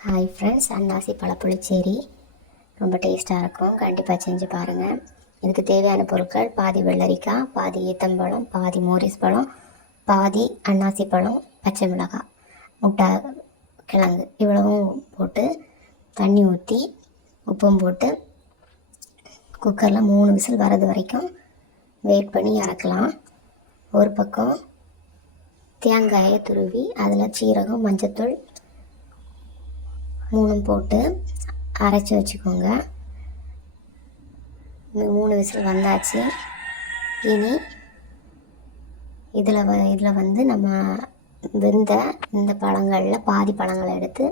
Hi friends அன்னாசி பழப்புளிச்சேரி ரொம்ப டேஸ்ட்டாக இருக்கும். கண்டிப்பாக செஞ்சு பாருங்கள் இதுக்கு தேவையான பொருட்கள் பாதி வெள்ளரிக்காய் பாதி ஈத்தம்பழம் பாதி மோரிஸ் பழம் பாதி அன்னாசி பழம் பச்சை மிளகாய் முட்டை கிழங்கு இவ்வளவும் போட்டு தண்ணி ஊற்றி உப்பும் போட்டு குக்கரில் மூணு விசில் வரது வரைக்கும் வெயிட் பண்ணி இறக்கலாம் ஒரு பக்கம் தேங்காயை துருவி அதில் சீரகம் மஞ்சத்தூள் மூணும் போட்டு அரைச்சி வச்சுக்கோங்க. மூணு விசில் வந்தாச்சு. இனி இதில் வ இதில் வந்து நம்ம வெந்த இந்த பழங்களில் பாதி பழங்களை எடுத்து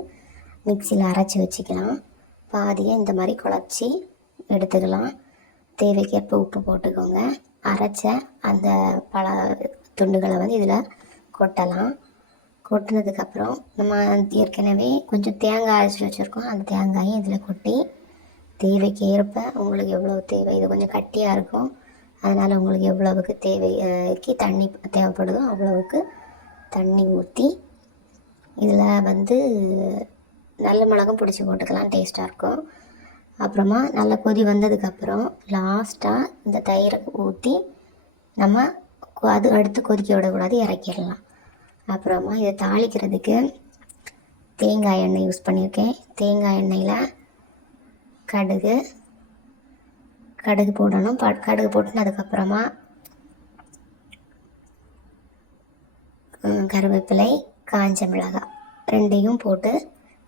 மிக்சியில் அரைச்சி வச்சுக்கலாம். பாதியை இந்த மாதிரி குழச்சி எடுத்துக்கலாம். தேவைக்கேற்ப உப்பு போட்டுக்கோங்க. அரைச்ச அந்த பழ துண்டுகளை வந்து இதில் கொட்டலாம். கொட்டினதுக்கப்புறம் நம்ம ஏற்கனவே கொஞ்சம் தேங்காய் அரைச்சி வச்சுருக்கோம். அந்த தேங்காயை இதில் கொட்டி தேவைக்கு ஏற்ப உங்களுக்கு எவ்வளோ தேவை இது கொஞ்சம் கட்டியாக இருக்கும். அதனால் உங்களுக்கு எவ்வளவுக்கு தேவைக்கு தண்ணி தேவைப்படுதோ அவ்வளவுக்கு தண்ணி ஊற்றி இதில் வந்து நல்ல மிளகும் பிடிச்சி போட்டுக்கலாம் டேஸ்ட்டாக இருக்கும். அப்புறமா நல்ல கொதி வந்ததுக்கப்புறம் லாஸ்ட்டாக இந்த தயிரை ஊற்றி நம்ம அது அடுத்து கொதிக்க விடக்கூடாது இறக்கிடலாம். அப்புறமா இதை தாளிக்கிறதுக்கு தேங்காய் எண்ணெய் யூஸ் பண்ணியிருக்கேன். தேங்காய் எண்ணெயில் கடுகு கடுகு போடணும். ப கடுகு போட்டுனதுக்கப்புறமா கருவேப்பிலை காஞ்ச மிளகாய் ரெண்டையும் போட்டு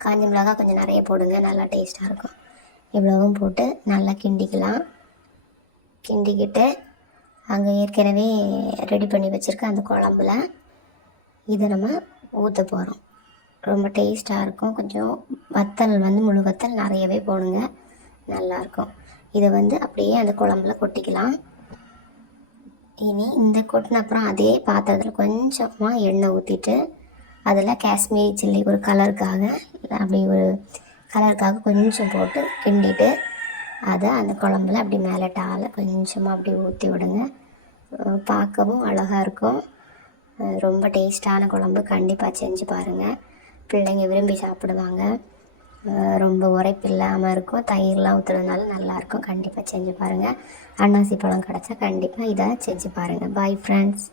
காஞ்ச மிளகாய் கொஞ்சம் நிறைய போடுங்க. நல்லா டேஸ்ட்டாக இருக்கும். இவ்வளவும் போட்டு நல்லா கிண்டிக்கலாம். கிண்டிக்கிட்டு அங்கே ஏற்கனவே ரெடி பண்ணி வச்சுருக்க அந்த குழம்புல இதை நம்ம ஊற்ற போகிறோம் ரொம்ப டேஸ்ட்டாக இருக்கும். கொஞ்சம் வத்தல் வந்து முழு வத்தல் நிறையவே போடுங்க. நல்லாயிருக்கும் இதை வந்து அப்படியே அந்த குழம்புல கொட்டிக்கலாம். இனி இந்த கொட்டின அப்புறம் அதே பாத்திரத்தில் கொஞ்சமாக எண்ணெய் ஊற்றிட்டு அதில் காஷ்மீரி சில்லி ஒரு கலருக்காக அப்படி ஒரு கலருக்காக கொஞ்சம் போட்டு கிண்டிட்டு அதை அந்த குழம்புல அப்படி மேலே டால கொஞ்சமாக அப்படி ஊற்றி விடுங்க. பார்க்கவும் அழகாக இருக்கும். ரொம்ப டேஸ்டான குழம்பு. கண்டிப்பாக செஞ்சு பாருங்கள் பிள்ளைங்க விரும்பி சாப்பிடுவாங்க. ரொம்ப உரைப்பு இல்லாமல் இருக்கும். தயிர்லாம் ஊற்றுறதுனால நல்லாயிருக்கும் கண்டிப்பாக செஞ்சு பாருங்கள் அன்னாசி பழம் கிடச்சா கண்டிப்பாக இதை செஞ்சு பாருங்கள் பாய் ஃப்ரெண்ட்ஸ்